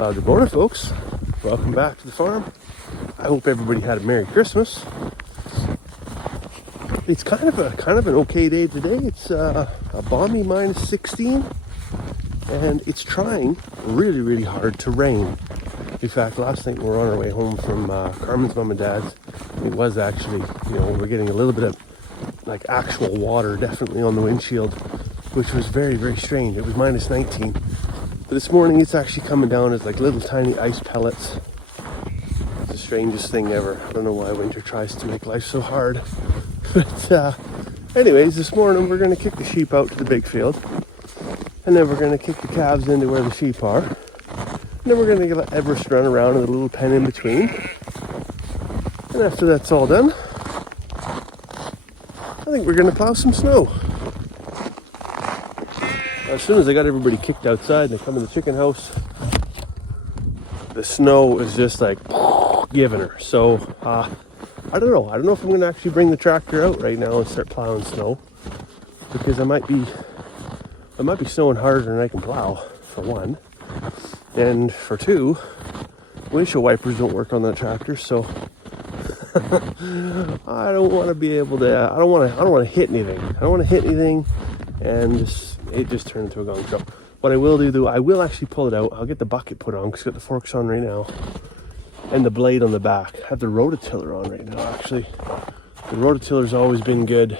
Good morning, folks. Welcome back to the farm. I hope everybody had a Merry Christmas. It's kind of an okay day today. It's a balmy minus 16, and it's trying really hard to rain. In fact, last night we were on our way home from Carmen's mom and dad's. It was actually, we're getting a little bit of like actual water definitely on the windshield, which was very strange. It was minus 19. But this morning it's actually coming down as like little tiny ice pellets. It's the strangest thing ever. I don't know why winter tries to make life so hard. But anyways, this morning we're going to kick the sheep out to the big field. And then we're going to kick the calves into where the sheep are. And then we're going to let Everest run around in the little pen in between. And after that's all done, I think we're going to plow some snow. As soon as I got everybody kicked outside and they come in the chicken house, the snow is just like giving her. So I don't know if I'm going to actually bring the tractor out right now and start plowing snow, because I might be snowing harder than I can plow, for one, and for two, windshield wipers don't work on that tractor, so I don't want to be able to. I don't want to hit anything. I don't want to hit anything, and it just turned into a gong show. What I will do, though, I will actually pull it out. I'll get the bucket put on, because I've got the forks on right now, and the blade on the back. I have the rototiller on right now, actually. The rototiller's always been good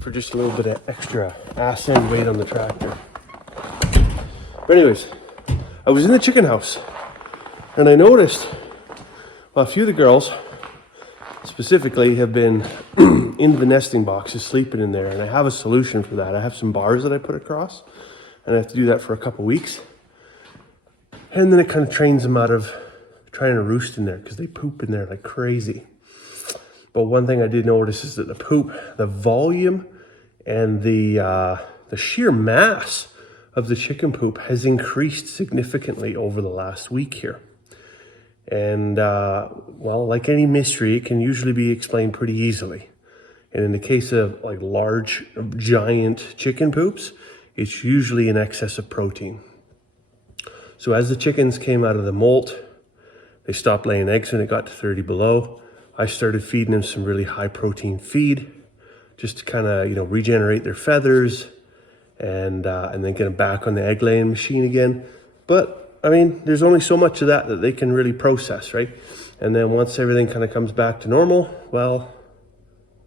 for just a little bit of extra ass end weight on the tractor. But anyways, I was in the chicken house, and I noticed, well, a few of the girls specifically have been in the nesting boxes, sleeping in there, and I have a solution for that. I have some bars that I put across, and I have to do that for a couple weeks, and then it kind of trains them out of trying to roost in there, because they poop in there like crazy. But one thing I did notice is that the volume and the sheer mass of the chicken poop has increased significantly over the last week here. And, well, like any mystery, it can usually be explained pretty easily. And in the case of like large, giant chicken poops, it's usually in excess of protein. So as the chickens came out of the molt, they stopped laying eggs when it got to 30 below. I started feeding them some really high protein feed, just to kind of, regenerate their feathers and then get them back on the egg laying machine again. But I mean, there's only so much of that they can really process, right? And then once everything kind of comes back to normal, well,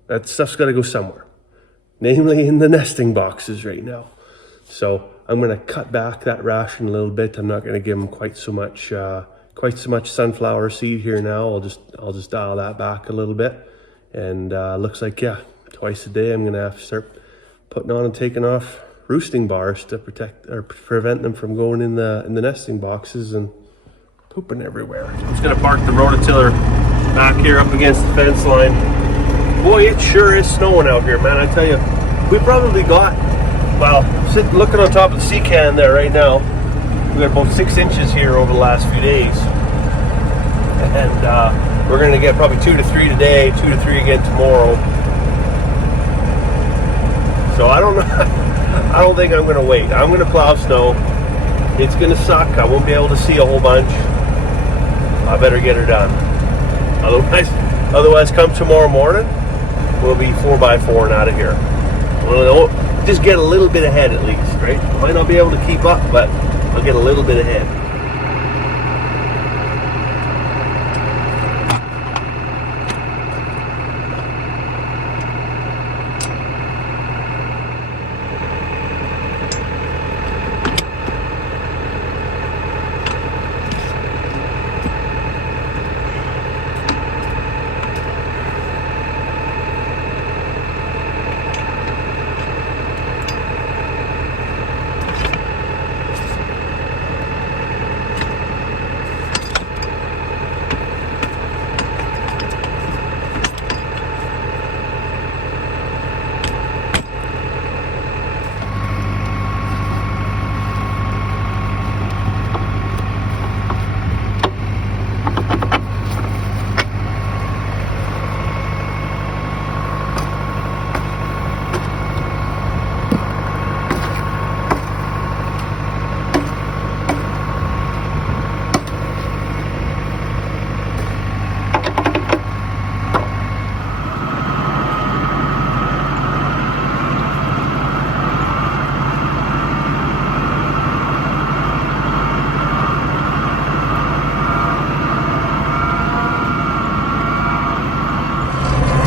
that stuff's got to go somewhere, namely in the nesting boxes right now. So I'm going to cut back that ration a little bit. I'm not going to give them quite so much sunflower seed here now. I'll just dial that back a little bit. And looks like, yeah, twice a day I'm going to have to start putting on and taking off roosting bars to protect or prevent them from going in the nesting boxes and pooping everywhere. I'm just gonna park the rototiller back here up against the fence line. Boy, it sure is snowing out here, man. I tell you, we probably got, well, looking on top of the sea can there right now, we got about 6 inches here over the last few days, and we're gonna get probably 2 to 3 today, 2 to 3 again tomorrow. So I don't know. I don't think I'm going to wait. I'm going to plow snow. It's going to suck. I won't be able to see a whole bunch. I better get her done. Otherwise, come tomorrow morning, we'll be 4x4 and out of here. We'll just get a little bit ahead at least, right? I might not be able to keep up, but I'll get a little bit ahead.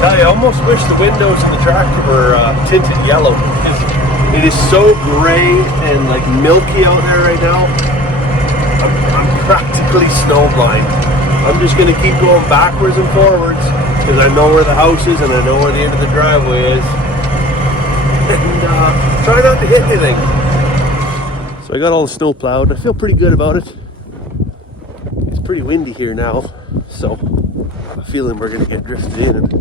tell you, I almost wish the windows in the tractor were tinted yellow, because it is so gray and like milky out there right now. I'm practically snowblind. I'm just going to keep going backwards and forwards because I know where the house is and I know where the end of the driveway is. And try not to hit anything. So I got all the snow plowed. I feel pretty good about it. It's pretty windy here now, so I'm feeling we're going to get drifted in. And a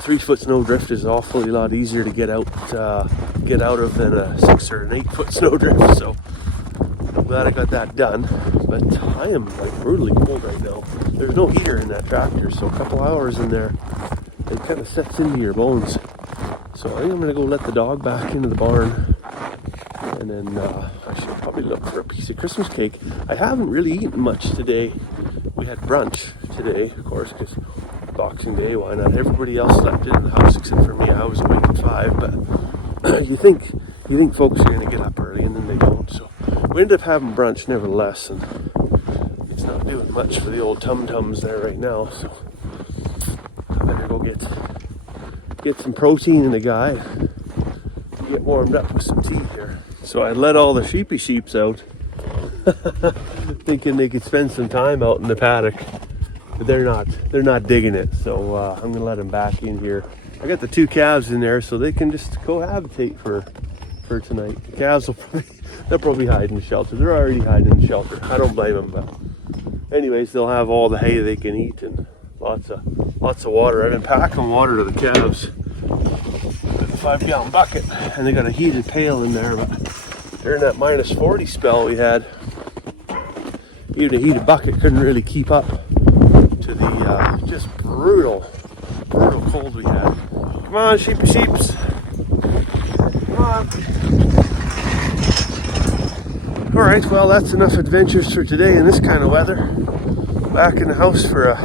3-foot snow drift is awfully a lot easier to get out of than a 6 or an 8-foot snow drift. So I'm glad I got that done. But I am like brutally cold right now. There's no heater in that tractor, so a couple hours in there, it kind of sets into your bones. So I think I'm going to go let the dog back into the barn, and then I should probably look for a piece of Christmas cake. I haven't really eaten much today. We had brunch today, of course, because Boxing Day, why not? Everybody else slept in the house except for me. I was awake at 5, but you think folks are going to get up early, and then they don't. So we ended up having brunch nevertheless, and it's not doing much for the old tum-tums there right now. So I better go get some protein in the guy, get warmed up with some tea here. So I let all the sheeps out, thinking they could spend some time out in the paddock, but they're not digging it. So I'm gonna let them back in here. I got the 2 calves in there, so they can just cohabitate for tonight. The calves they'll probably hide in the shelter. They're already hiding in the shelter. I don't blame them, but anyways, they'll have all the hay they can eat and lots of water. I've been packing water to the calves with a 5-gallon bucket, and they got a heated pail in there. But during that minus 40 spell we had, even a heated bucket couldn't really keep up to the just brutal cold we had. Come on, sheeps. Come on. All right, well, that's enough adventures for today in this kind of weather. Back in the house for a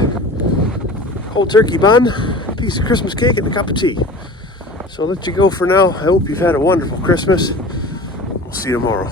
cold turkey bun, a piece of Christmas cake, and a cup of tea. So I'll let you go for now. I hope you've had a wonderful Christmas. We'll see you tomorrow.